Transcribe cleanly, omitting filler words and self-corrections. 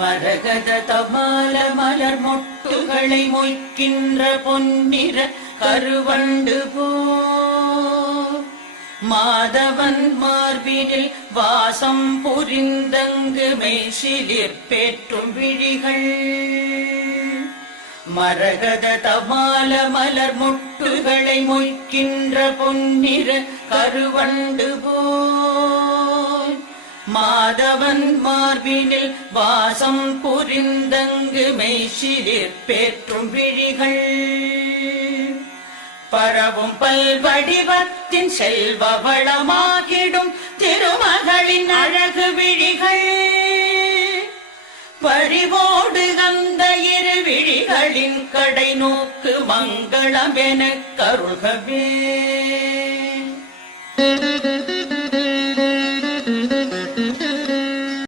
மரகத தமால மலர் மொட்டுகளை மொய்க்கின்ற பொன்னிற கருவண்டு போ மாதவன் மார்பினில் வாசம் புரிந்தங்கு மெய்சிலிர் பேற்றும் விழிகள் மரகத தமால மலர் மொட்டுகளை மொய்க்கின்ற பொன்னிற கருவண்டு போல் மாதவன் மார்பினில் வாசம் புரிந்தங்கு மெய்சிலிர் பேற்றும் விழிகள் பரவும் பல்வடிவத்தின் செல்வ வளமாகிடும் திருமகளின் அழகு விழிகள் பறிவோடு அந்த இரு விழிகளின் கடை நோக்கு மங்களம் எனக் கருள்கவே.